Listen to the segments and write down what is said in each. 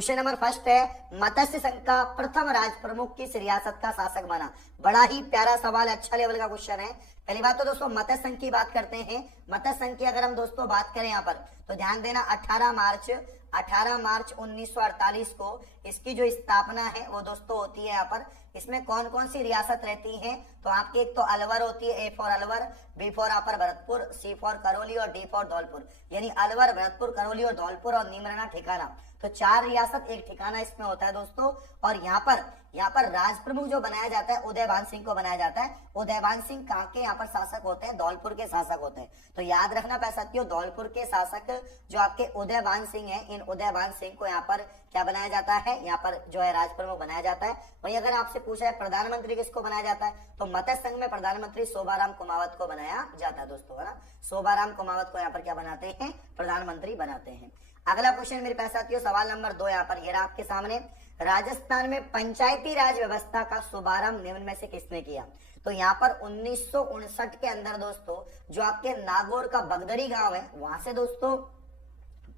Question number first है, मत्स्य संघ का प्रथम राज प्रमुख किस रियासत का शासक बना। बड़ा ही प्यारा सवाल है, अच्छा लेवल का क्वेश्चन है। पहली बात तो दोस्तों मत्स्य संघ की बात करते हैं। मत्स्य संघ की अगर हम दोस्तों बात करें यहाँ पर तो ध्यान देना 18 मार्च 1948 को इसकी जो स्थापना है वो दोस्तों होती है यहाँ पर। इसमें कौन कौन सी रियासत रहती हैं तो आपकी एक तो अलवर होती है, A for Alwar, B for यहाँ पर भरतपुर, सी फॉर करौली और डी फॉर धौलपुर, यानी अलवर, भरतपुर, करौली और धौलपुर और नीमराना ठिकाना। तो 4 रियासत एक ठिकाना इसमें होता है दोस्तों। और यहाँ पर राज प्रमुख जो बनाया जाता है उदयभान सिंह को बनाया जाता है। उदयभान सिंह कहाँ के यहाँ पर शासक होते हैं, धौलपुर के शासक होते हैं। तो याद रखना पै सकती हो, धौलपुर के शासक जो आपके उदयभान सिंह हैं, इन उदयभान सिंह को यहाँ पर क्या बनाया जाता है, यहाँ पर जो है राज प्रमुख बनाया जाता है। वही अगर आपसे पूछा है प्रधानमंत्री किसको बनाया जाता है तो मत्स्य संघ में प्रधानमंत्री शोभाराम कुमावत को बनाया जाता है दोस्तों, है ना। शोभाराम कुमावत को यहाँ पर क्या बनाते हैं, प्रधानमंत्री बनाते हैं। अगला क्वेश्चन मेरे पास साथियों सवाल नंबर 2 यहाँ पर ये रहा आपके सामने। राजस्थान में पंचायती राज व्यवस्था का शुभारंभ निम्न में से किसने किया। तो यहाँ पर 1959 के अंदर दोस्तों जो आपके नागौर का बगदरी गांव है वहां से दोस्तों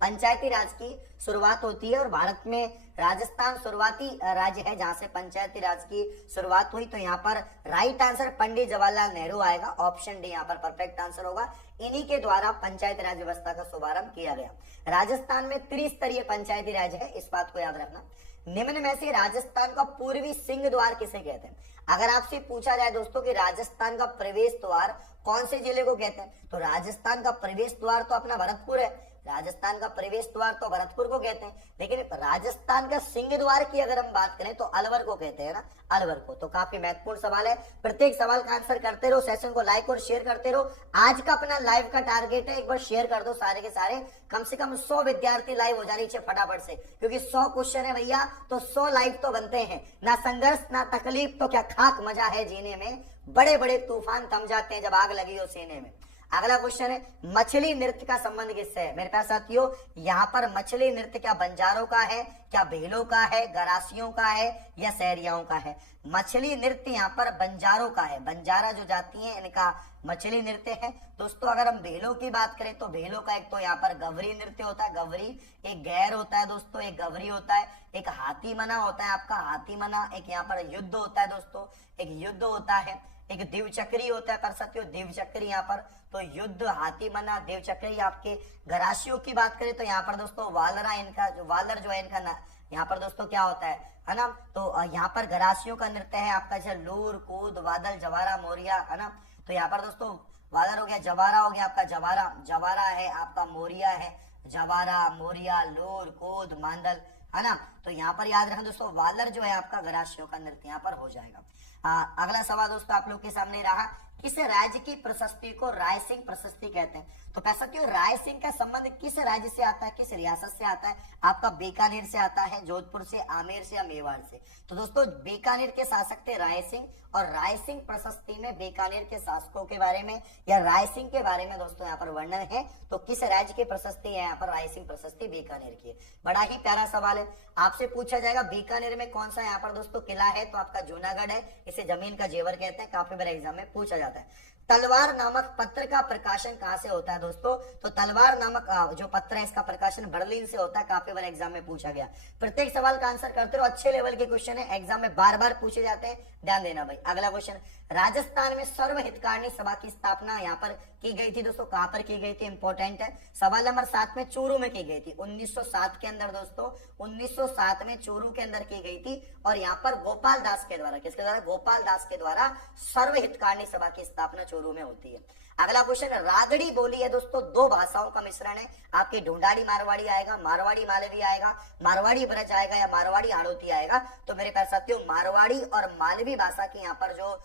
पंचायती राज की शुरुआत होती है। और भारत में राजस्थान शुरुआती राज्य है जहां से पंचायती राज की शुरुआत हुई। तो यहाँ पर राइट आंसर पंडित जवाहरलाल नेहरू आएगा, ऑप्शन डी यहाँ पर परफेक्ट आंसर होगा। इन्हीं के द्वारा पंचायती राज व्यवस्था का शुभारंभ किया गया। राजस्थान में त्रिस्तरीय पंचायती राज है, इस बात को याद रखना। निम्न में से राजस्थान का पूर्वी सिंह द्वार किसे कहते हैं। अगर आपसे पूछा जाए दोस्तों कि राजस्थान का प्रवेश द्वार कौन से जिले को कहते हैं तो राजस्थान का प्रवेश द्वार तो अपना भरतपुर है। राजस्थान का प्रवेश द्वार तो भरतपुर को कहते हैं, लेकिन राजस्थान का सिंह द्वार की अगर हम बात करें तो अलवर को कहते हैं ना, अलवर को। तो काफी महत्वपूर्ण सवाल है, प्रत्येक सवाल का आंसर करते रहो, सेशन को लाइक और शेयर करते रहो। आज का अपना लाइव का टारगेट है, एक बार शेयर कर दो सारे के सारे, कम से कम 100 विद्यार्थी लाइव हो जानी चाहिए फटाफट से, क्योंकि 100 क्वेश्चन है भैया तो 100 लाइव तो बनते हैं। ना संघर्ष ना तकलीफ तो क्या खाक मजा है जीने में, बड़े बड़े तूफान थम जाते हैं जब आग लगी हो सीने में। अगला क्वेश्चन है, मछली नृत्य का संबंध किससे है। मेरे पास साथियों यहाँ पर मछली नृत्य क्या बंजारों का है, क्या भीलों का है, गरासियों का है या सहरियाओं का है। मछली नृत्य यहाँ पर बंजारों का है, बंजारा जो जाती हैं इनका मछली नृत्य है दोस्तों। अगर हम भीलों की बात करें तो भीलों का एक तो यहाँ पर गवरी नृत्य होता है, गवरी एक गैर होता है दोस्तों, एक गवरी होता है, एक हाथी मना होता है आपका, हाथी मना, एक यहाँ पर युद्ध होता है दोस्तों, एक युद्ध होता है, एक दिवचक्री होता है पर साथियों, दिवचक्री यहाँ पर तो युद्ध, हाथी मना, देवचक्री। आपके गरासियों की बात करें तो यहाँ पर दोस्तों वालरा, इनका जो वालर जो है इनका यहाँ पर दोस्तों क्या होता है ना। तो यहाँ पर गरासियों का नृत्य है आपका जैसे लूर, कूद, वादल, जवारा, मोरिया, है ना। तो यहाँ पर दोस्तों वालर हो गया, जवारा हो गया आपका, जवारा है आपका, मोरिया है, जवारा, मोरिया, लूर, कूद, मांदल, है ना। तो यहाँ पर याद रखें दोस्तों वालर जो है आपका गरासियों का नृत्य यहाँ पर हो जाएगा। अगला सवाल दोस्तों आप लोग के सामने रहा, किस राज्य की प्रशस्ति को राय सिंह प्रशस्ति कहते हैं। तो साथियों राय सिंह का संबंध किस राज्य से आता है, किस रियासत से आता है, आपका बीकानेर से आता है, जोधपुर से, आमेर से या मेवाड़ से। तो दोस्तों बीकानेर के शासक थे राय सिंह, और राय सिंह प्रशस्ति में बीकानेर के शासकों के बारे में या राय सिंह के बारे में दोस्तों यहाँ पर वर्णन है। तो किस राज्य की प्रशस्ति है यहाँ पर राय सिंह प्रशस्ति, बीकानेर की है। बड़ा ही प्यारा सवाल है, आपसे पूछा जाएगा बीकानेर में कौन सा यहाँ पर दोस्तों किला है तो आपका जूनागढ़ है, इसे जमीन का जेवर कहते हैं, काफी बार एग्जाम में पूछा जाता है। तलवार नामक पत्र का प्रकाशन कहाँ से होता है दोस्तों। तो तलवार नामक जो पत्र है इसका प्रकाशन बर्लिन से होता है, काफी बार एग्जाम में पूछा गया। प्रत्येक सवाल का आंसर करते रहो, अच्छे लेवल के क्वेश्चन है, एग्जाम में बार बार पूछे जाते हैं, ध्यान देना भाई। अगला क्वेश्चन, राजस्थान में सर्वहितकारिणी सभा की स्थापना यहाँ पर की गई थी दोस्तों, कहां पर की गई थी, इंपॉर्टेंट है। सवाल नंबर 7 में चूरू में की गई थी 1907 के अंदर दोस्तों, 1907 में चूरू के अंदर की गई थी। और यहाँ पर गोपाल दास के द्वारा, किसके द्वारा, गोपाल दास के द्वारा सर्वहितकारिणी सभा की स्थापना चूरू में होती है। अगला क्वेश्चन, रागड़ी बोली है दोस्तों 2 भाषाओं का मिश्रण है, आपके ढूंढाड़ी मारवाड़ी आएगा, मारवाड़ी मालवी आएगा, मारवाड़ी ब्रज आएगा या मारवाड़ी हाड़ौती आएगा। तो मेरे पास साथियों मारवाड़ी और मालवी भाषा की यहाँ पर जो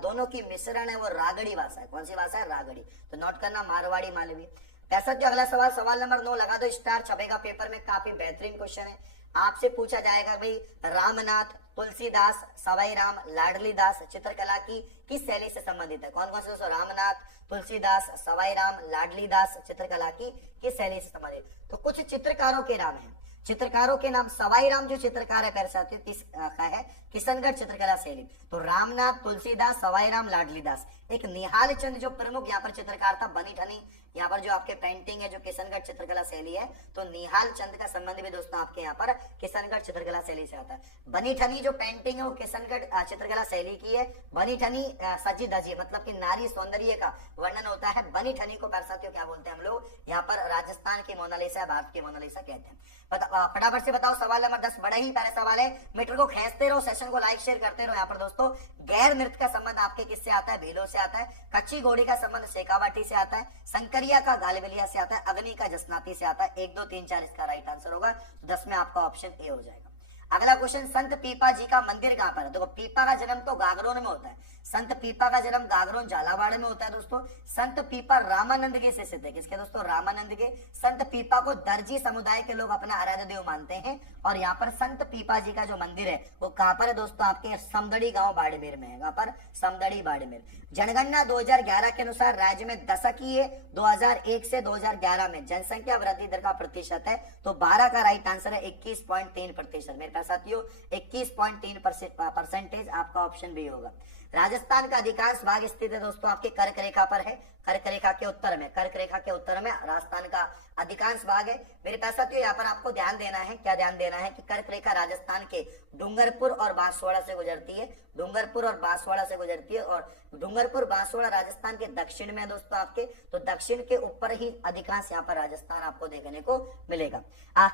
दोनों की मिश्रण है वो रागड़ी भाषा है। कौन सी भाषा है, रागड़ी। तो नोट करना मारवाड़ी मालवी। साथियों अगला सवाल, सवाल नंबर 9 लगा दो स्टार, छपेगा पेपर में, काफी बेहतरीन क्वेश्चन है। आपसे पूछा जाएगा भाई रामनाथ, तुलसीदास, सवाई राम, लाडली दास चित्रकला की किस शैली से संबंधित है। कौन कौन से दोस्तों, रामनाथ, तुलसीदास, सवाई राम, लाडली दास चित्रकला की किस शैली से संबंधित। तो कुछ चित्रकारों के नाम हैं चित्रकारों के नाम, सवाई राम जो चित्रकार है प्यारे साथियों किस का है, किशनगढ़ चित्रकला शैली। तो रामनाथ, तुलसीदास, सवाई राम, लाडली दास। एक निहाल चंद जो प्रमुख यहाँ पर चित्रकार था, बनी ठनी यहाँ पर जो आपके पेंटिंग है जो किशनगढ़ चित्रकला शैली है, तो निहाल चंद का संबंध भी दोस्तों आपके यहाँ पर किशनगढ़ चित्रकला शैली से आता है। बनी ठनी जो पेंटिंग है वो किशनगढ़ चित्रकला शैली की है। बनी ठनी सजी धजी मतलब कि नारी सौंदर्य का वर्णन होता है। बनी ठनी को प्यारे साथियों क्या बोलते हैं हम लोग यहाँ पर, राजस्थान की मोनालिसा, भारत की मोनालिसा कहते हैं। फटाफट से बताओ सवाल नंबर 10, बड़ा ही प्यारे सवाल है, मीटर को खींचते रहो, सेशन को लाइक शेयर करते रहो। यहाँ पर दोस्तों गैर नृत्य का संबंध आपके किससे आता है, भीलों से आता है। कच्ची घोड़ी का संबंध शेखावाटी से आता है। संकरिया का गालबेलिया से आता है। अग्नि का जसनाती से आता है। 1 2 3 4 इसका राइट आंसर होगा। 10 में आपका ऑप्शन ए हो जाएगा। अगला क्वेश्चन, संत पीपा जी का मंदिर कहां पर है? देखो पीपा का जन्म तो गागरोन में होता है। संत पीपा का जन्म गागरोन झालावाड़ में होता है दोस्तों। संत पीपा रामानंद के से सिद्ध है। किसके दोस्तों? रामानंद के। संत पीपा को दर्जी समुदाय के लोग अपना आराध्य देव मानते हैं। और यहाँ पर संत पीपा जी का जो मंदिर है वो कहां पर है दोस्तों? आपके समदड़ी गांव बाड़मेर में है। कहां पर? समदड़ी बाड़मेर। जनगणना 2011 के अनुसार राज्य में दशकीय 2001 से 2011 में जनसंख्या वृद्धि दर का प्रतिशत है, तो 12 का राइट आंसर है 21.3%। मेरे पास साथियों 21.3% आपका ऑप्शन बी होगा। राजस्थान का अधिकांश भाग स्थित है दोस्तों आपके कर्क रेखा पर है। कर्क रेखा के उत्तर में, कर्क रेखा के उत्तर में राजस्थान का अधिकांश भाग है। मेरे पास साथियों यहाँ पर आपको ध्यान देना है, क्या ध्यान देना है कि कर्क रेखा राजस्थान के डूंगरपुर और बांसवाड़ा से गुजरती है। डूंगरपुर और बांसवाड़ा से गुजरती है और डूंगरपुर बांसवाड़ा राजस्थान के दक्षिण में दोस्तों आपके, तो दक्षिण के ऊपर ही अधिकांश यहाँ पर राजस्थान आपको देखने को मिलेगा।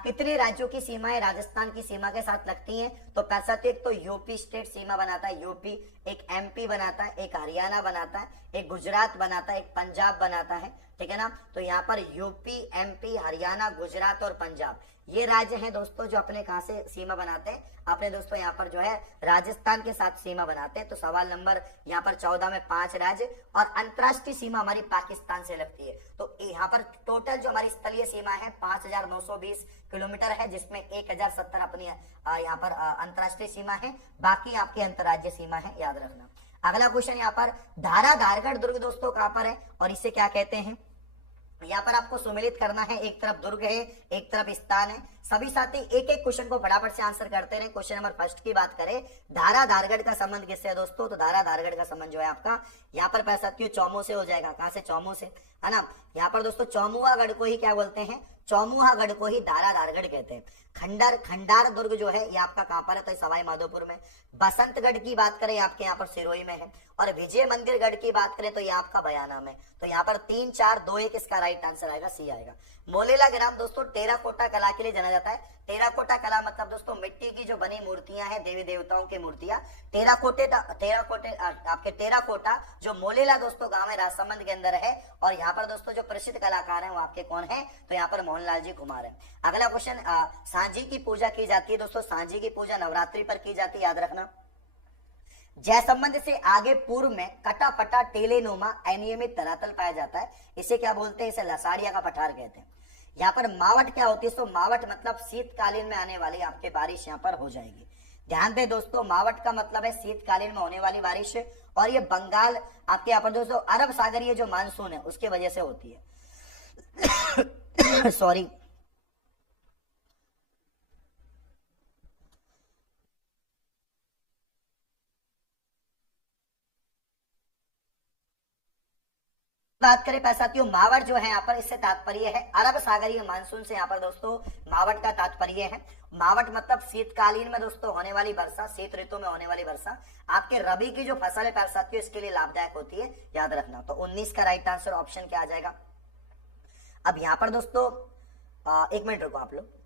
कितने राज्यों की सीमाएं राजस्थान की सीमा के साथ लगती हैं? तो पैसा एक तो यूपी स्टेट सीमा बनाता है, यूपी, एक एमपी बनाता है, एक हरियाणा बनाता है, एक गुजरात बनाता है, एक पंजाब बनाता है। ठीक है ना? तो यहाँ पर यूपी, एमपी, हरियाणा, गुजरात और पंजाब ये राज्य हैं दोस्तों जो अपने कहां से सीमा बनाते हैं? अपने दोस्तों यहाँ पर जो है राजस्थान के साथ सीमा बनाते हैं। तो सवाल नंबर यहाँ पर 14 में 5 राज्य, और अंतरराष्ट्रीय सीमा हमारी पाकिस्तान से लगती है। तो यहाँ पर टोटल जो हमारी स्थलीय सीमा है 5920 किलोमीटर है, जिसमें 1070 अपनी यहाँ पर अंतरराष्ट्रीय सीमा है, बाकी आपकी अंतर्राज्यीय सीमा है, याद रखना। अगला क्वेश्चन यहाँ पर, धारा धारगढ़ दुर्ग दोस्तों कहां पर है और इसे क्या कहते हैं? यहाँ पर आपको सुमेलित करना है, एक तरफ दुर्ग है, एक तरफ स्थान है। सभी साथी एक एक क्वेश्चन को फटाफट से आंसर करते रहे। क्वेश्चन नंबर फर्स्ट की बात करें, धारा धारगढ़ का संबंध किससे है दोस्तों? तो धारा धारगढ़ का संबंध जो है आपका यहाँ पर साथियों चौमू से हो जाएगा। कहां से? चौमू से, है ना? यहाँ पर दोस्तों चौमुआ गढ़ को ही क्या बोलते हैं? चौमुहा गढ़ को ही धारा धारगढ़ कहते हैं। खंडार दुर्ग जो है ये आपका कहां पर है? तो सवाई माधोपुर में। बसंतगढ़ की बात करें आपके यहाँ पर सिरोही में है, और विजय मंदिर गढ़ की बात करें तो ये आपका बयाना में। तो यहाँ पर 3 4 2 1 इसका राइट आंसर आएगा, सी आएगा। मोलेला ग्राम दोस्तों टेराकोटा कला के लिए जाना जाता है। टेराकोटा कला मतलब दोस्तों मिट्टी की जो बनी मूर्तियां हैं, देवी देवताओं की मूर्तियां। टेराकोटे आपके टेराकोटा जो मोलेला दोस्तों गांव है राजसमंद के अंदर है। और यहाँ पर दोस्तों जो प्रसिद्ध कलाकार हैं वो आपके कौन है? तो यहाँ पर मोहनलाल जी कुमार है। अगला क्वेश्चन, सांझी की पूजा की जाती है दोस्तों। सांझी की पूजा नवरात्रि पर की जाती है, याद रखना। जय संबंध से आगे पूर्व में कटा पटा टेलेनुमा अनियमित धरातल पाया जाता है, इसे क्या बोलते हैं? इसे लसाड़िया का पठार कहते हैं। यहाँ पर मावट क्या होती है? तो मावट मतलब शीतकालीन में आने वाली आपके बारिश यहाँ पर हो जाएगी। ध्यान दें दोस्तों, मावट का मतलब है शीतकालीन में होने वाली बारिश, और ये बंगाल आपके यहाँ पर दोस्तों अरब सागरीय जो मानसून है उसके वजह से होती है। सॉरी, बात करें साथियों मावट जो है यहाँ पर, इससे तात्पर्य है अरब सागरीय मानसून से यहाँ पर दोस्तों मावट का तात्पर्य है। मावट मतलब शीतकालीन में दोस्तों होने वाली वर्षा, शीत ऋतु में होने वाली वर्षा आपके रबी की जो फसल है साथियों इसके लिए लाभदायक होती है, याद रखना। तो 19 का राइट आंसर ऑप्शन क्या आ जाएगा? अब यहाँ पर दोस्तों 1 मिनट रुको आप लोग।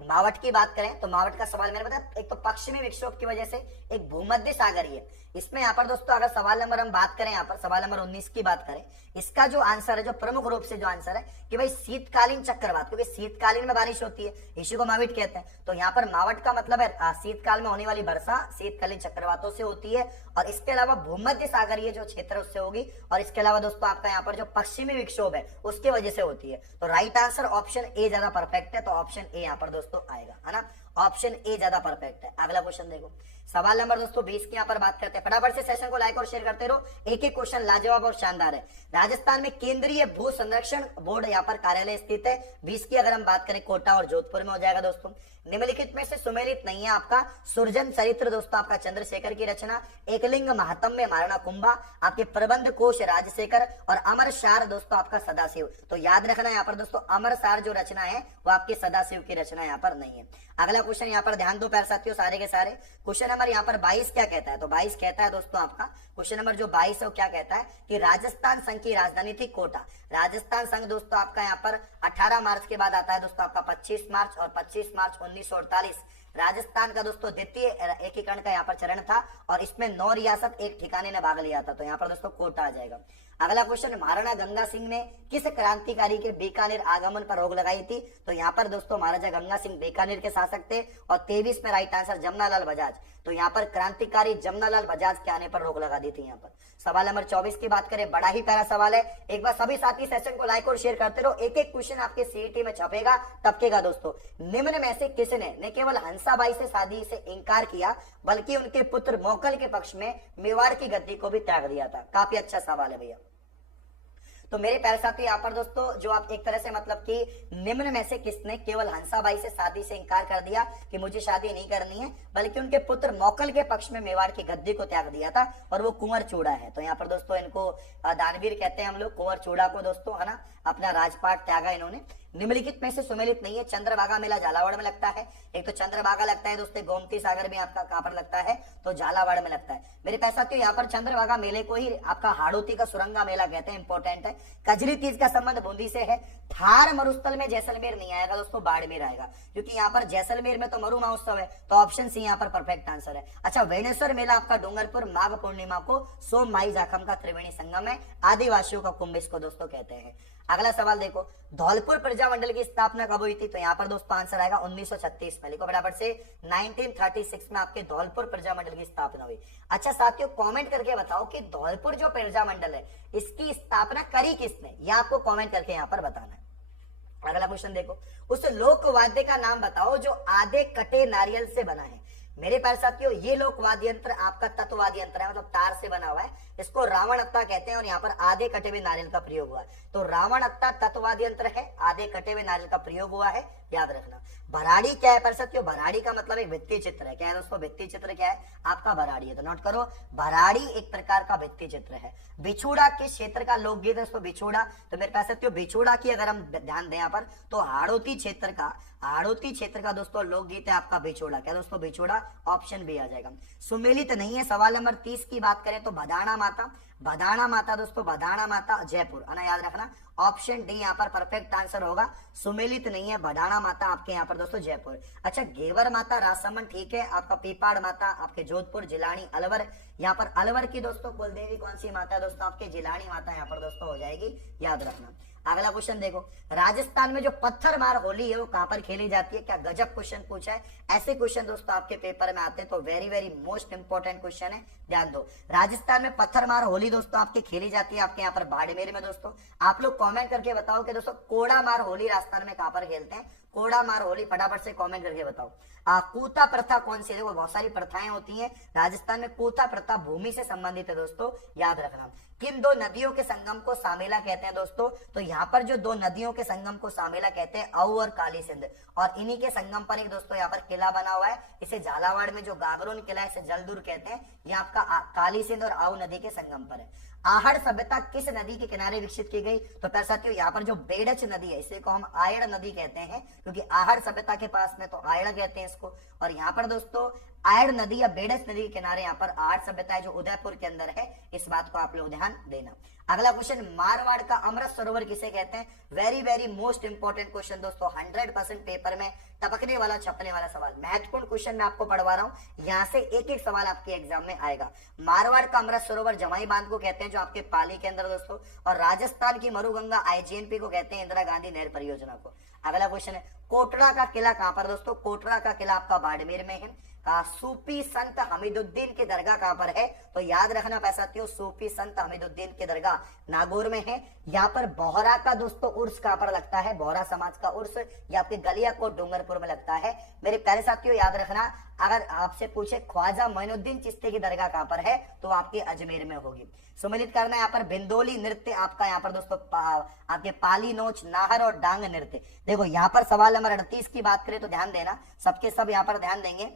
मावट की बात करें तो मावट का सवाल मैंने बताया, एक तो पश्चिमी विक्षोभ की वजह से, एक भूमध्य सागरीय। इसमें यहाँ पर दोस्तों अगर सवाल नंबर हम बात करें, यहाँ पर सवाल नंबर 19 की बात करें, इसका जो आंसर है, जो प्रमुख रूप से जो आंसर है कि भाई शीतकालीन चक्रवात, क्योंकि शीतकालीन में बारिश होती है, इसी को मावट कहते हैं। तो यहाँ पर मावट का मतलब है शीतकाल में होने वाली वर्षा शीतकालीन चक्रवातों से होती है, और इसके अलावा भूमध्य सागरीय जो क्षेत्र उससे होगी, और इसके अलावा दोस्तों आपका यहाँ पर जो पश्चिमी विक्षोभ है उसके वजह से होती है। तो राइट आंसर ऑप्शन ए ज्यादा परफेक्ट है। तो ऑप्शन ए यहाँ पर दोस्तों दोस्तों आएगा, है ना। ऑप्शन ए ज्यादा परफेक्ट है। अगला क्वेश्चन देखो, सवाल नंबर दोस्तों 20 की यहाँ पर बात करते हैं। फटाफट से सेशन को लाइक और शेयर करते रहो, एक एक क्वेश्चन लाजवाब और शानदार है। राजस्थान में केंद्रीय भू संरक्षण बोर्ड यहाँ पर कार्यालय स्थित है। 20 की अगर हम बात करें कोटा और जोधपुर में हो जाएगा दोस्तों। निम्नलिखित में से सुमेलित नहीं है आपका सुरजन चरित्र दोस्तों आपका चंद्रशेखर की रचना, एकलिंग महात्म्य महाराणा कुंभा, आपके प्रबंध कोश राजशेखर और अमर सार दोस्तों आपका सदाशिव। तो याद रखना यहाँ पर दोस्तों अमर सार जो रचना है वो आपकी सदाशिव की रचना यहाँ पर नहीं है। अगला क्वेश्चन यहाँ पर ध्यान दो प्यारे साथियों सारे के सारे। क्वेश्चन नंबर यहाँ पर 22 क्या कहता है, तो 22 कहता है दोस्तों आपका क्वेश्चन नंबर जो 22 है वो क्या कहता है कि राजस्थान संघ की राजधानी थी कोटा। राजस्थान संघ दोस्तों आपका यहाँ पर 18 मार्च के बाद आता है दोस्तों आपका 25 मार्च और 25 मार्च 1948 राजस्थान का दोस्तों द्वितीय एकीकरण का यहाँ पर चरण था और इसमें 9 रियासत एक ठिकाने ने भाग लिया था। तो यहाँ पर दोस्तों कोटा आ जाएगा। अगला क्वेश्चन, महाराणा गंगा सिंह ने किस क्रांतिकारी के बीकानेर आगमन पर रोक लगाई थी, तो यहाँ पर दोस्तों महाराजा गंगा सिंह बीकानेर के शासक थे। और 23 में राइट आंसर जमनालाल बजाज। तो यहाँ पर क्रांतिकारी जमनालाल बजाज के आने पर रोक लगा दी थी यहाँ पर। सवाल नंबर 24 की बात करें, बड़ा ही प्यारा सवाल है। एक बार सभी साथी सेशन को लाइक और शेयर करते रहो, एक एक क्वेश्चन आपके सीईटी में छपेगा टपकेगा दोस्तों। निम्न में से किसने न केवल हंसाबाई से शादी से इंकार किया बल्कि उनके पुत्र मोकल के पक्ष में मेवाड़ की गद्दी को भी त्याग दिया था। काफी अच्छा सवाल है भैया। तो मेरे प्यारे साथी यहाँ पर दोस्तों जो आप एक तरह से मतलब कि निम्न में से किसने केवल हंसाबाई से शादी से इंकार कर दिया कि मुझे शादी नहीं करनी है, बल्कि उनके पुत्र मौकल के पक्ष में मेवाड़ की गद्दी को त्याग दिया था, और वो कुंवर चूड़ा है। तो यहाँ पर दोस्तों इनको दानवीर कहते हैं हम लोग, कुंवर चूड़ा को दोस्तों, है ना। अपना राजपाट त्यागा इन्होंने। निम्नलिखित में से सुमेलित नहीं है। चंद्रभागा मेला झालावाड़ में लगता है। एक तो चंद्रभागा लगता है दोस्तों, गोमती सागर में आपका कहां पर लगता है, तो झालावाड़ में लगता है। मेरे पास साथियों यहाँ पर चंद्रभागा मेले को ही आपका हाड़ोती का सुरंगा मेला कहते हैं, इंपॉर्टेंट है। कजरी तीज का संबंध बूंदी से है। थार मरुस्थल में जैसलमेर नहीं आएगा दोस्तों, बाड़मेर आएगा, क्योंकि यहाँ पर जैसलमेर में तो मरु महोत्सव है। तो ऑप्शन सी यहाँ पर परफेक्ट आंसर है। अच्छा, वेणेश्वर मेला आपका डूंगरपुर माघ पूर्णिमा को सोम माई जाखम का त्रिवेणी संगम है। आदिवासियों का कुंभ इसको दोस्तों कहते हैं। अगला सवाल देखो, धौलपुर प्रजा मंडल की स्थापना कब हुई थी, तो यहाँ पर दोस्तों आंसर आएगा 1936 में। लिखो बराबर से 1936 में आपके धौलपुर प्रजा मंडल की स्थापना हुई। अच्छा साथियों, कमेंट करके बताओ कि धौलपुर जो प्रजा मंडल है इसकी स्थापना करी किसने, यह आपको कमेंट करके यहाँ पर बताना है। अगला क्वेश्चन देखो, उस लोक वाद्य का नाम बताओ जो आधे कटे नारियल से बना है। मेरे प्यारे साथियों, ये लोक वाद्य यंत्र आपका तत्ववाद्य यंत्र है, मतलब तार से बना हुआ है। इसको रावण अत्ता कहते हैं और यहाँ पर आधे कटे हुए नारियल का प्रयोग हुआ है। तो रावण अत्ता तत्ववाद्य यंत्र है, आधे कटे हुए नारियल का प्रयोग हुआ है, याद रखना। भराड़ी क्या है प्यारे साथियों, भराड़ी का मतलब एक भित्ति चित्र है। क्या है दोस्तों, भित्ति चित्र क्या है आपका, भराड़ी है। तो नोट करो, भराड़ी एक प्रकार का भित्ति चित्र है। बिछुड़ा किस क्षेत्र का लोकगीत है दोस्तों, बिछुड़ा। तो मेरे पास साथियों बिछुड़ा की अगर हम ध्यान दें यहाँ पर, तो हाड़ौती क्षेत्र का दोस्तों लोकगीत है आपका बिछोड़ा। क्या दोस्तों, बिछोड़ा। ऑप्शन बी आ जाएगा। सुमेलित नहीं है। सवाल नंबर 30 की बात करें तो भदाणा माता दोस्तों, भदाणा माता जयपुर, है ना, याद रखना। ऑप्शन डी यहाँ पर परफेक्ट आंसर होगा। सुमेलित नहीं है, भदाणा माता आपके यहाँ पर दोस्तों जयपुर। अच्छा, घेवर माता राजसमंद ठीक है। आपका पीपाड़ माता आपके जोधपुर, जिलानी, अलवर। यहाँ पर अलवर की दोस्तों कुलदेवी कौन सी माता है दोस्तों, आपके जिलानी माता यहाँ पर दोस्तों हो जाएगी, याद रखना। अगला क्वेश्चन देखो, राजस्थान में जो पत्थर मार होली है वो कहां पर खेली जाती है। क्या गजब क्वेश्चन पूछा है। ऐसे क्वेश्चन दोस्तों आपके पेपर में आते हैं, तो very very most important question है, ध्यान दो। राजस्थान में पत्थर मार होली दोस्तों आपकी खेली जाती है आपके यहाँ पर बाड़मेर में दोस्तों। आप लोग कमेंट करके बताओ कि दोस्तों कोड़ा मार होली राजस्थान में कहां पर खेलते हैं। कोड़ा मार होली फटाफट से कमेंट करके बताओ। कूता प्रथा कौन सी है, देखो बहुत सारी प्रथाएं होती हैं राजस्थान में। कूता प्रथा भूमि से संबंधित है दोस्तों, याद रखना। किन दो नदियों के संगम को सामेला कहते हैं दोस्तों, तो यहाँ पर जो दो नदियों के संगम को सामेला कहते हैं, अऊ और काली सिंध। और इन्हीं के संगम पर एक दोस्तों यहाँ पर किला बना हुआ है, इसे झालावाड़ में जो गागरोन किला है इसे जलदूर कहते हैं। ये आपका काली सिंध और अऊ नदी के संगम पर है। आहड़ सभ्यता किस नदी के किनारे विकसित की गई, तो प्यारे साथियों यहाँ पर जो बेडच नदी है इसे को हम आयड़ नदी कहते हैं, क्योंकि आहड़ सभ्यता के पास में तो आयड़ कहते हैं इसको। और यहाँ पर दोस्तों आयड़ नदी या बेडच नदी के किनारे यहाँ पर आहड़ सभ्यता है जो उदयपुर के अंदर है, इस बात को आप लोग ध्यान देना। अगला क्वेश्चन, मारवाड़ का अमृत सरोवर किसे कहते हैं। Very very most important question दोस्तों, 100% पेपर में टपकने वाला छपने वाला सवाल, महत्वपूर्ण क्वेश्चन मैं आपको पढ़वा रहा हूँ। यहाँ से एक एक सवाल आपके एग्जाम में आएगा। मारवाड़ का अमृत सरोवर जमाई बांध को कहते हैं जो आपके पाली के अंदर दोस्तों, और राजस्थान की मरुगंगा IGNP को कहते हैं इंदिरा गांधी नहर परियोजना को। अगला क्वेश्चन है कोटड़ा का किला कहाँ पर दोस्तों, कोटड़ा का किला आपका बाड़मेर में है। सूफी संत हमीदुद्दीन की दरगाह कहाँ पर है, तो याद रखना साथियों सूफी संत हमीदुद्दीन की दरगाह नागौर में है। यहाँ पर बोहरा का दोस्तों उर्स कहाँ पर लगता है, बोहरा समाज का उर्स या आपके गलियाकोट डूंगरपुर में लगता है। मेरे प्यारे साथियों याद रखना, अगर आपसे पूछे ख्वाजा मोइनुद्दीन चिश्ती की दरगाह कहाँ पर है, तो आपके अजमेर में होगी। सुमिलित करना यहाँ पर बिंदोली नृत्य आपका यहाँ पर दोस्तों आपके पाली नोच, नाहर और डांग नृत्य। देखो यहाँ पर सवाल नंबर 38 की बात करें तो ध्यान देना, सबके सब यहाँ पर ध्यान देंगे।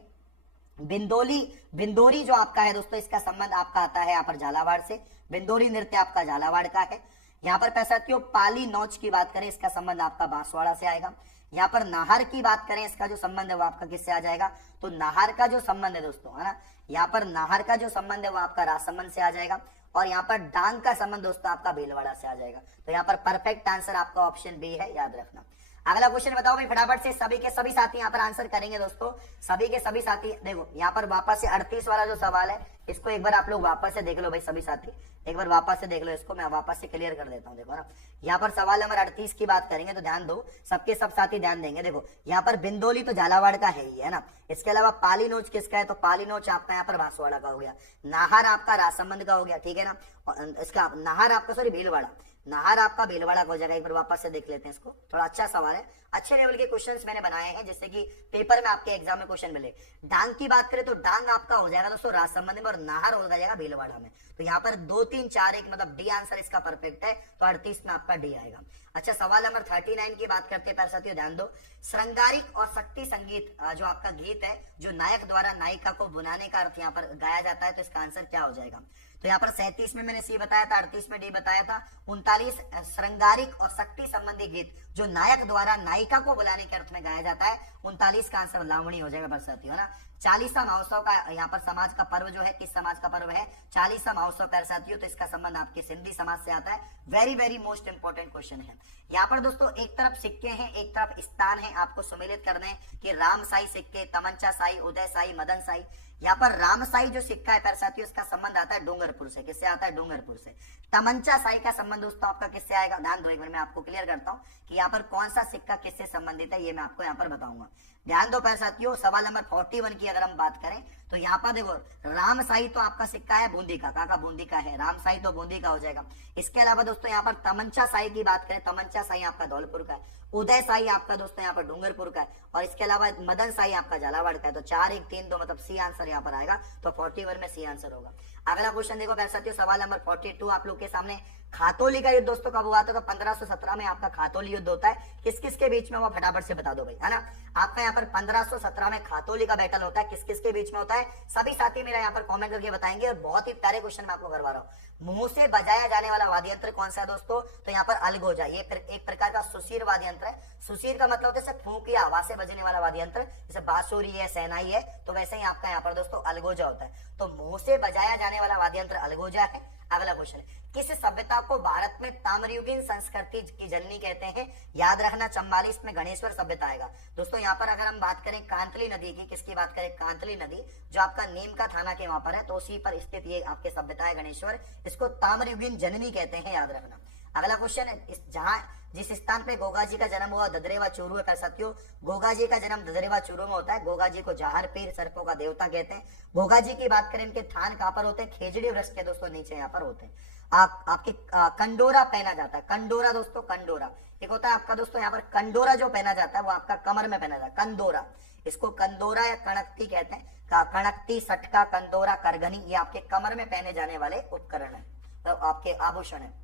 बिंदोरी जो आपका है दोस्तों, इसका संबंध आपका आता है यहाँ पर झालावाड़ से। बिंदोरी नृत्य आपका झालावाड़ का है। यहाँ पर साथियों पाली नौच की बात करें, इसका संबंध आपका बांसवाड़ा से आएगा। यहाँ पर नाहर की बात करें, इसका जो संबंध है वो आपका किससे आ जाएगा, तो नाहर का जो संबंध है दोस्तों, है ना, यहाँ पर नाहर का जो संबंध है वो आपका राजसमंद से आ जाएगा। और यहाँ पर डांग का संबंध दोस्तों आपका भीलवाड़ा से आ जाएगा। तो यहाँ पर परफेक्ट आंसर आपका ऑप्शन बी है, याद रखना। अगला क्वेश्चन बताओ भाई फटाफट से, सभी के सभी साथी यहाँ पर आंसर करेंगे दोस्तों, सभी के सभी साथी। देखो यहाँ पर वापस से 38 वाला जो सवाल है, इसको एक बार आप लोग वापस से देख लो भाई, सभी साथी एक बार वापस से देख लो इसको, मैं वापस से क्लियर कर देता हूँ। देखो ना, यहाँ पर सवाल नंबर 38 की बात करेंगे तो ध्यान दो, सबके सब साथी ध्यान देंगे। देखो यहाँ पर बिंदोली तो झालावाड़ का है ही, है ना। इसके अलावा पाली नोच किसका है, तो पाली नोच आपका यहाँ पर बांसवाड़ा का हो गया। नाहर आपका राजसमंद का हो गया, ठीक है ना। और इसका नाहर आपका सॉरी भीलवाड़ा, नाहर आपका भीलवाड़ा का हो जाएगा। एक बार वापस से देख लेते हैं इसको, थोड़ा अच्छा सवाल है, अच्छे लेवल के क्वेश्चंस मैंने बनाए हैं जिससे कि पेपर में आपके एग्जाम में क्वेश्चन मिले। डांग की बात करें तो डांग आपका हो जाएगा दोस्तों राजसमंद में, और नाहर हो जाएगा भीलवाड़ा में। तो यहाँ पर 2 3 4 1 मतलब डी आंसर इसका परफेक्ट है, तो 38 में आपका डी आएगा। अच्छा सवाल नंबर 39 की बात करते हैं साथियों, ध्यान दो। श्रृंगारिक और शक्ति संगीत जो आपका गीत है, जो नायक द्वारा नायिका को बुलाने का अर्थ यहाँ पर गाया जाता है, तो इसका आंसर क्या हो जाएगा। तो यहाँ पर 37 में मैंने सी बताया था, 38 में डी बताया था। 39 श्रृंगारिक और शक्ति संबंधी गीत जो नायक द्वारा नायिका को बुलाने के अर्थ में गाया जाता है, 39 का आंसर लावणी हो जाएगा साथियों, है ना। 40वां महोत्सव का यहाँ पर समाज का पर्व जो है, किस समाज का पर्व है, 40वां महोत्सव पर साथियों, तो इसका संबंध आपके सिंधी समाज से आता है। Very very most important question है। यहाँ पर दोस्तों एक तरफ सिक्के हैं, एक तरफ स्थान है, आपको सम्मिलित करने हैं कि रामसाई सिक्के, तमंचा साई, उदय साई, मदन साई। यहाँ पर रामसाई जो सिक्का है साथियों, इसका संबंध आता है डूंगरपुर से। किससे आता है, डूंगरपुर से। तमंचा साई का संबंध दोस्तों आपका किससे आएगा, ध्यान दो, एक बार मैं आपको क्लियर करता हूँ कि यहाँ पर कौन सा सिक्का किससे संबंधित है, ये मैं आपको यहाँ पर बताऊंगा। ध्यान दो साथियों, सवाल नंबर 41 की अगर हम बात करें तो यहाँ पर देखो रामसाई तो आपका सिक्का है बूंदी का, बूंदी का है, रामसाई तो बूंदी का हो जाएगा। इसके अलावा दोस्तों यहाँ पर तमंचा साई की बात करें, तमंचा साई आपका धौलपुर का है, उदय साई आपका दोस्तों यहाँ पर डूंगरपुर का है, और इसके अलावा मदन साई आपका झालावाड़ का है। तो 4 1 3 2 मतलब सी आंसर यहाँ पर आएगा, तो 41 में सी आंसर होगा। अगला क्वेश्चन देखो साथियों, सवाल नंबर 42 आप लोग के सामने। खातोली का युद्ध दोस्तों कब हुआ था, तो 1517 में आपका खातोली युद्ध होता है। किस किस के बीच में, वो फटाफट से बता दो भाई, है ना। आपका यहाँ पर 1517 में खातोली का बैटल होता है, किस किस के बीच में होता है, सभी साथी मेरा यहाँ पर कमेंट करके बताएंगे। और बहुत ही प्यारे क्वेश्चन मैं आपको करवा रहा हूँ। मुंह से बजाया जाने वाला वाद्य यंत्र कौन सा है दोस्तों, तो यहाँ पर अलगोजा, ये एक प्रकार का सुशीर वाद्य यंत्र है। सुशीर का मतलब होता है फूंक या हवा से बजने वाला वाद्य यंत्र, जैसे बांसुरी है, शहनाई है, तो वैसे ही आपका यहाँ पर दोस्तों अलगोजा होता है। तो मुंह से बजाया जाने वाला वाद्य यंत्र अलगोजा है। अगला क्वेश्चन है, किस सभ्यता को भारत में ताम्रयुगीन संस्कृति की जननी कहते हैं, याद रखना 44 में गणेश्वर सभ्यता आएगा। दोस्तों यहाँ पर अगर हम बात करें कांतली नदी की, किसकी बात करें, कांतली नदी जो आपका नीम का थाना के वहां पर है, तो उसी पर स्थित ये आपके सभ्यता है गणेश्वर, इसको ताम्रयुगीन जननी कहते हैं, याद रखना। अगला क्वेश्चन है, जहां जिस स्थान पे गोगा जी का जन्म हुआ ददरेवा चूरू है साथियों, गोगा जी का जन्म ददरेवा चूरू में होता है। गोगा जी को जहार पीर सर्पों का देवता कहते हैं। गोगा जी की बात करें, इनके थान कहां पर होते हैं, खेजड़ी वृक्ष के दोस्तों नीचे यहाँ पर होते हैं। आपके कंडोरा पहना जाता है, कंडोरा दोस्तों, कंडोरा एक होता है आपका दोस्तों यहाँ पर कंडोरा जो पहना जाता है वो आपका कमर में पहना जाता है, कंदोरा, इसको कंदोरा या कणकती कहते हैं। कणकती, सटका, कंदोरा, करगनी, ये आपके कमर में पहने जाने वाले उपकरण है, तो आपके आभूषण है।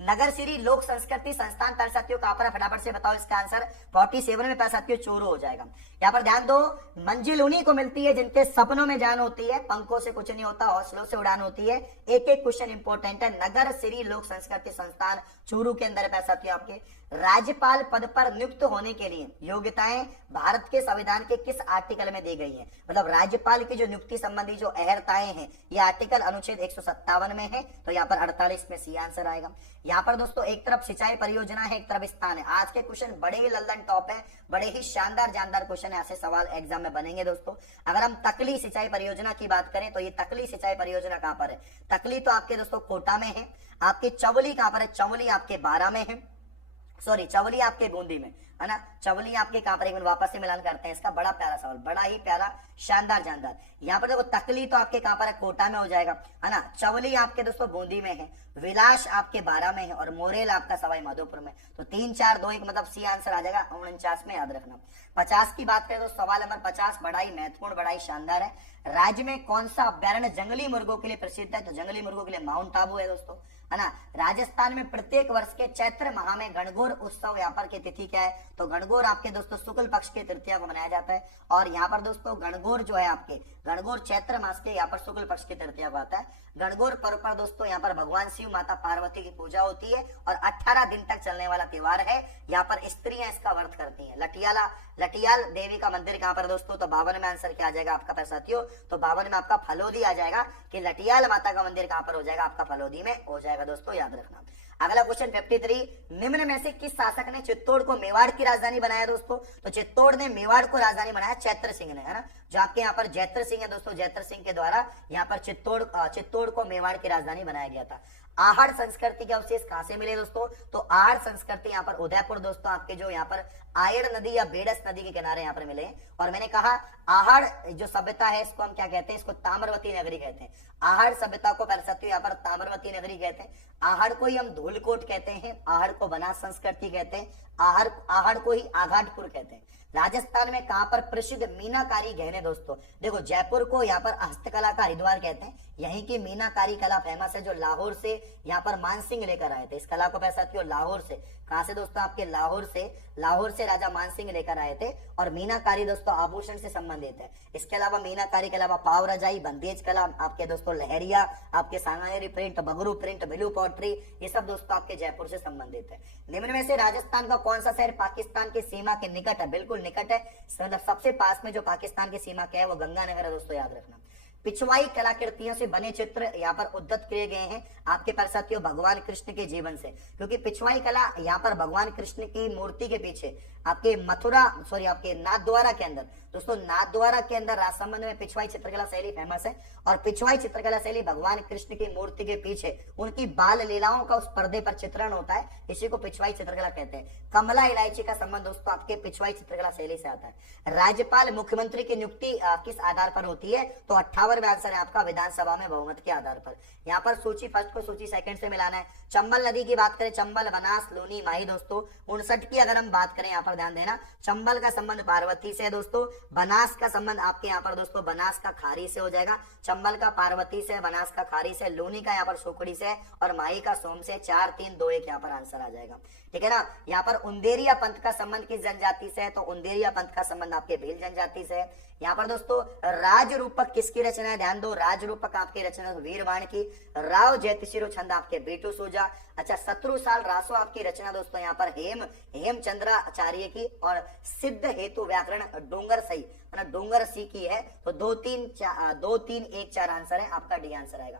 नगर श्री लोक संस्कृति संस्थान साथियों कहां पर है, फटाफट से बताओ इसका आंसर। 47 में साथियों चूरू हो जाएगा। यहाँ पर ध्यान दो, मंजिल उन्हीं को मिलती है जिनके सपनों में जान होती है, पंखों से कुछ नहीं होता, हौसलों से उड़ान होती है। एक एक क्वेश्चन इंपॉर्टेंट है। नगर श्री लोक संस्कृति संस्थान चूरू के अंदर है साथियों। आपके राज्यपाल पद पर नियुक्त होने के लिए योग्यताएं भारत के संविधान के किस आर्टिकल में दी गई है, मतलब राज्यपाल की जो नियुक्ति संबंधी जो अहर्ताएं हैं, ये आर्टिकल अनुच्छेद 157 में है, तो यहाँ पर 48 में सी आंसर आएगा। यहाँ पर दोस्तों एक तरफ सिंचाई परियोजना है, एक तरफ स्थान है। आज के क्वेश्चन बड़े ही लल्लन टॉप है, बड़े ही शानदार जानदार क्वेश्चन है, ऐसे सवाल एग्जाम में बनेंगे दोस्तों। अगर हम तकली सिंचाई परियोजना की बात करें तो ये तकली सिंचाई परियोजना कहां पर है, तकली तो आपके दोस्तों कोटा में है। आपकी चवली कहां पर है, चवली आपके बारा में है। सॉरी चवली आपके बूंदी में है ना, चवली आपके कहां पर, एक मिनट वापस से मिलान करते हैं इसका, बड़ा प्यारा सवाल, बड़ा ही प्यारा, शानदार जानदार। यहाँ पर देखो तकली तो आपके कहां पर है, कोटा में हो जाएगा है ना, चवली आपके दोस्तों बूंदी में है, विलास आपके 12 में है, और मोरेल आपका सवाई माधोपुर में। तो 3 4 2 1 मतलब सी आंसर आ जाएगा 49 में, याद रखना। 50 की बात करें तो सवाल नंबर 50 बड़ा ही महत्वपूर्ण, बड़ा ही शानदार है। राज्य में कौन सा अभ्यारण्य जंगली मुर्गों के लिए प्रसिद्ध है? तो जंगली मुर्गों के लिए माउंट आबू है दोस्तों, है ना। राजस्थान में प्रत्येक वर्ष के चैत्र माह में गणगौर उत्सव यहाँ पर की तिथि क्या है? तो गणगौर आपके दोस्तों शुक्ल पक्ष की तृतीया को मनाया जाता है। और यहाँ पर दोस्तों गणगौर जो है आपके, गणगौर चैत्र मास के यहाँ पर शुक्ल पक्ष की तृतीया को आता है। गणगौर पर्व पर दोस्तों यहाँ पर भगवान शिव माता पार्वती की पूजा होती है और 18 दिन तक चलने वाला त्योहार है। यहाँ पर स्त्रियां इसका व्रत करती हैं। लटियाल देवी का मंदिर कहाँ पर दोस्तों? तो 52 में आंसर क्या आ जाएगा आपका पैसा साथियों? तो 52 में आपका फलोदी आ जाएगा कि लटियाल माता का मंदिर कहाँ पर हो जाएगा? आपका फलोदी में हो जाएगा दोस्तों, याद रखना। अगला क्वेश्चन 53, निम्न में से किस शासक ने चित्तौड़ को मेवाड़ की राजधानी बनाया दोस्तों? तो चित्तौड़ ने मेवाड़ को राजधानी बनाया चैत्र सिंह ने, है ना। जो आपके यहाँ पर जैत्र सिंह है दोस्तों, जैत्र सिंह के द्वारा यहाँ पर चित्तौड़ को मेवाड़ की राजधानी बनाया गया था। आहड़ संस्कृति के अवशेष कहां से मिले दोस्तों? तो आहड़ संस्कृति यहाँ पर उदयपुर दोस्तों आपके जो यहाँ पर आयड़ नदी या बेडस नदी के किनारे यहाँ पर मिले। और मैंने कहा आहड़ जो सभ्यता है इसको हम क्या कहते हैं? इसको ताम्रवती नगरी कहते हैं। आहड़ सभ्यता को यहाँ पर ताम्रवती नगरी कहते हैं। आहड़ को ही हम धूलकोट कहते हैं, आहड़ को बनास संस्कृति कहते हैं, आहड़ को ही आघाटपुर कहते हैं। राजस्थान में कहां पर प्रसिद्ध मीनाकारी गहने दोस्तों? देखो जयपुर को यहाँ पर हस्तकला का हरिद्वार कहते हैं। यहीं की मीनाकारी कला फेमस है जो लाहौर से यहाँ पर मानसिंह लेकर आए थे। इस कला को पैसा क्यों? लाहौर से। कहां से दोस्तों? आपके लाहौर से राजा मानसिंह लेकर आए थे। और मीनाकारी दोस्तों आभूषण से संबंधित है। इसके अलावा मीनाकारी के अलावा पाव रजाई, बंदेज कला आपके दोस्तों, लहरिया, आपके Sanganeri print, Bagru print, blue pottery, ये सब दोस्तों आपके जयपुर से संबंधित है। निम्न में से राजस्थान का कौन सा शहर पाकिस्तान की सीमा के निकट है? बिल्कुल निकट है, मतलब सबसे पास में जो पाकिस्तान की सीमा क्या है वो गंगानगर है दोस्तों, याद रखना। पिछवाई कलाकृतियों से बने चित्र यहाँ पर उद्धत किए गए हैं आपके पास साथियों भगवान कृष्ण के जीवन से, क्योंकि पिछवाई कला यहाँ पर भगवान कृष्ण की मूर्ति के पीछे आपके आपके नाथद्वारा के अंदर दोस्तों, नाथद्वारा के अंदर राजसमंद में पिछवाई चित्रकला शैली फेमस है। और पिछवाई चित्रकला शैली भगवान कृष्ण की मूर्ति के पीछे उनकी बाल लीलाओं का उस पर्दे पर चित्रण होता है, इसी को पिछवाई चित्रकला कहते हैं। कमला इलायची का संबंध दोस्तों आपके पिछवाई चित्रकला शैली से आता है। राज्यपाल मुख्यमंत्री की नियुक्ति किस आधार पर होती है? तो 58वां आंसर है आपका विधानसभा में बहुमत के आधार पर। यहाँ पर सूची फर्स्ट को सूची सेकंड से मिलाना है। चंबल नदी की बात करें, चंबल, बनास, लूनी, माही दोस्तों। 59 की अगर हम बात करें यहाँ पर ध्यान देना, चंबल का संबंध पार्वती से है दोस्तों। बनास का संबंध आपके यहाँ पर दोस्तों बनास का खारी से हो जाएगा। चंबल का पार्वती से, बनास का खारी से, लूनी का यहाँ पर सुकड़ी से और माही का सोम से। 4 3 2 1 यहाँ पर आंसर आ जाएगा, ठीक है ना। यहाँ पर उंदेरिया पंथ का संबंध किस जनजाति से है? तो उंदेरिया पंथ का संबंध आपके भील जनजाति से है। यहाँ पर दोस्तों राज रूपक किसकी रचना है? ध्यान दो, राज रूपक आपकी रचना वीरवाण की। राव जयतिशिरो छंद आपके बीटू सूजा। अच्छा, शत्रु साल रासो आपकी रचना दोस्तों यहाँ पर हेमचंद्राचार्य की। और सिद्ध हेतु व्याकरण डोंगर सही डोंगर सी की है। तो 2 3 1 4 आंसर है आपका, डी आंसर आएगा।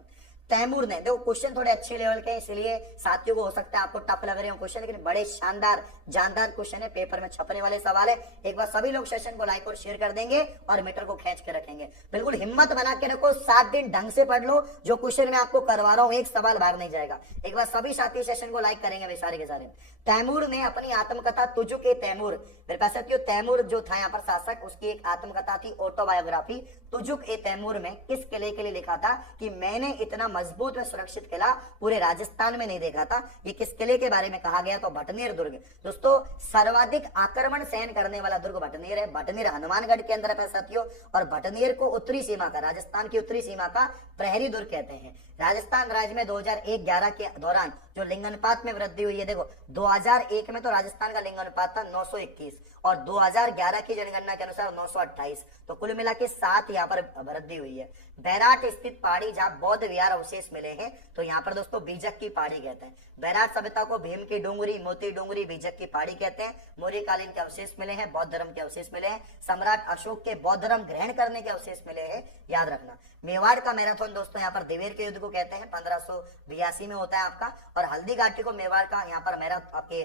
तैमूर ने, देखो क्वेश्चन थोड़े अच्छे लेवल के इसलिए साथियों को हो सकता है आपको टफ लग रहे हो क्वेश्चन, लेकिन बड़े शानदार जानदार क्वेश्चन है, पेपर में छपने वाले सवाल है। एक बार सभी लोग सेशन को लाइक और शेयर कर देंगे और मीटर को खींच के रखेंगे। बिल्कुल हिम्मत बना के रखो, 7 दिन ढंग से पढ़ लो। जो क्वेश्चन मैं आपको करवा रहा हूँ एक सवाल बाहर नहीं जाएगा। एक बार सभी साथी सेशन को लाइक करेंगे सारे के सारे। तैमूर ने अपनी आत्मकथा तुजुक ए तैमूर, मेरे पास तैमूर जो था यहाँ पर शासक, उसकी एक आत्मकथा थी, ऑटोबायोग्राफी, तुजुक ए तैमूर में किस किले के लिए लिखा था कि मैंने इतना मजबूत व सुरक्षित किला पूरे राजस्थान में नहीं देखा था। ये किस किले के बारे में कहा गया? तो भटनेर दुर्ग। दोस्तों सर्वाधिक आक्रमण सहन करने वाला दुर्ग भटनेर है। भटनेर हनुमानगढ़ के अंदर है साथियों। और भटनेर को उत्तरी सीमा का, राजस्थान की उत्तरी सीमा का प्रहरी दुर्ग कहते हैं। राजस्थान राज्य में 2001-11 के दौरान जो लिंगानुपात में वृद्धि हुई है, देखो 2001 में तो राजस्थान का लिंगानुपात था 921 और 2011 की जनगणना के अनुसार 928, तो कुल मिला के 7 यहाँ पर वृद्धि हुई है। बैराट स्थित पहाड़ी जहाँ बौद्ध विहार अवशेष मिले हैं, तो यहाँ पर दोस्तों बीजक की पहाड़ी कहते हैं। बैराट सभ्यता को भीम की डोंगरी, मोती डोंगरी, बीजक की पहाड़ी कहते हैं। मौर्य कालीन के अवशेष मिले हैं, बौद्ध धर्म के अवशेष मिले हैं। सम्राट अशोक के बौद्ध धर्म ग्रहण करने के अवशेष मिले हैं, याद रखना। मेवाड़ का मैराथन दोस्तों यहाँ पर दिवेर के युद्ध को कहते हैं, 1582 में होता है आपका। और हल्दी घाटी को मेवाड़ का यहाँ पर आपके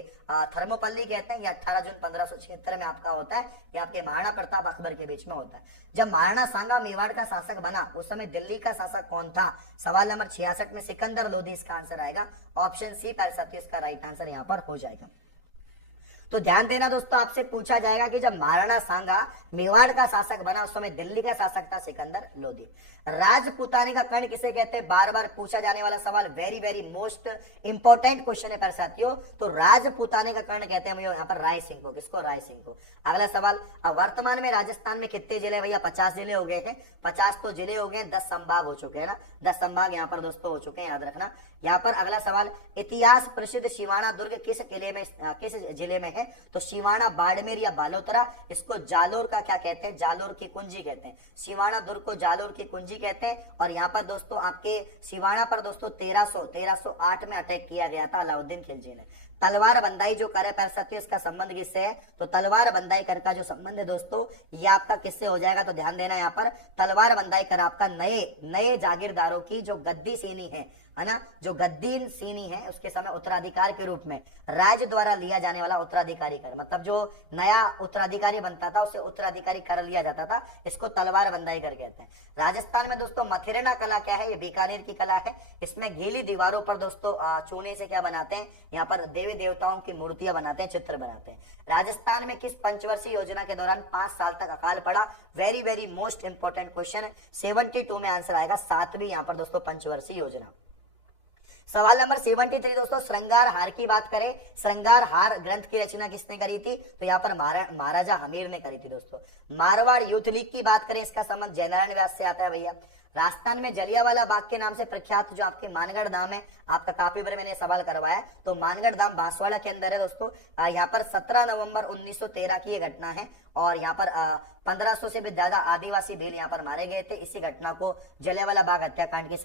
थर्मोपल्ली कहते हैं। ये 18 जून 1576 में आपका होता है। ये आपके महाराणा प्रताप अकबर के बीच में होता है। जब महाराणा सांगा मेवाड़ का शासक बना उस समय दिल्ली का शासक कौन था? सवाल नंबर 66 में सिकंदर लोधी इसका आंसर आएगा। ऑप्शन सी पर इसका राइट आंसर यहाँ पर हो जाएगा। तो ध्यान देना दोस्तों, आपसे पूछा जाएगा कि जब महाराणा सांगा मेवाड़ का शासक बना उस समय दिल्ली का शासक था सिकंदर लोधी। राजपूतानी का कर्ण किसे कहते हैं, बार बार पूछा जाने वाला सवाल, very very most important question है पर साथियों। तो राजपूतानी का कर्ण कहते हैं यहाँ पर राय सिंह को। किसको, राय सिंह को। अगला सवाल, अब वर्तमान में राजस्थान में कितने जिले भैया, 50 जिले हो गए हैं। 50 तो जिले हो गए, 10 संभाग हो चुके हैं ना, 10 संभाग यहाँ पर दोस्तों हो चुके हैं, याद रखना। यहाँ पर अगला सवाल, इतिहास प्रसिद्ध शिवाना दुर्ग किस किले में, किस जिले में है, तो शिवाना बाड़मेर या बालोतरा। इसको जालोर का क्या कहते हैं, जालोर की कुंजी कहते हैं। शिवाना दुर्ग को जालोर की कुंजी कहते हैं। और यहाँ पर दोस्तों आपके शिवाना पर दोस्तों 1308 में अटैक किया गया था अलाउद्दीन खिलजी ने। तलवार बंदाई जो कर पैर सत्य, इसका संबंध किससे है, तो तलवार बंदाई कर का जो संबंध है दोस्तों ये आपका किससे हो जाएगा, तो ध्यान देना यहाँ पर तलवार बंदाई कर आपका नए जागीरदारों की जो गद्दी सीनी है ना, जो गद्दी सीनी है उसके समय उत्तराधिकार के रूप में राज्य द्वारा लिया जाने वाला उत्तराधिकारी कर, मतलब जो नया उत्तराधिकारी बनता था उसे उत्तराधिकारी कर लिया जाता था, इसको तलवार बंदाई कर कहते हैं। राजस्थान में दोस्तों मथिरना कला क्या है, ये बीकानेर की कला है। इसमें गीली दीवारों पर दोस्तों चूने से क्या बनाते हैं, यहाँ पर देवी देवताओं की मूर्तियां बनाते हैं, चित्र बनाते हैं। राजस्थान में किस पंचवर्षीय योजना के दौरान 5 साल तक अकाल पड़ा, very very most important question, 72 में आंसर आएगा, 7वीं यहाँ पर दोस्तों पंचवर्षीय योजना। सवाल नंबर 73 दोस्तों, श्रृंगार हार की बात करें, श्रृंगार हार ग्रंथ की रचना किसने करी थी, तो यहाँ पर महाराजा हमीर ने करी थी दोस्तों। मारवाड़ यूथ लीग की बात करें, इसका संबंध जयनारायण व्यास से आता है भैया। राजस्थान में जलियांवाला बाग के नाम से प्रख्यात जो आपके मानगढ़ धाम है, आपका काफी बार मैंने सवाल करवाया, तो मानगढ़ धाम बांसवाड़ा के अंदर है दोस्तों। यहाँ पर 17 नवंबर 1913 की ये घटना है और यहाँ पर 1500 से भी ज्यादा आदिवासी भील यहाँ पर मारे गए थे। इसी घटना को जलियांवाला बाग हत्याकांड की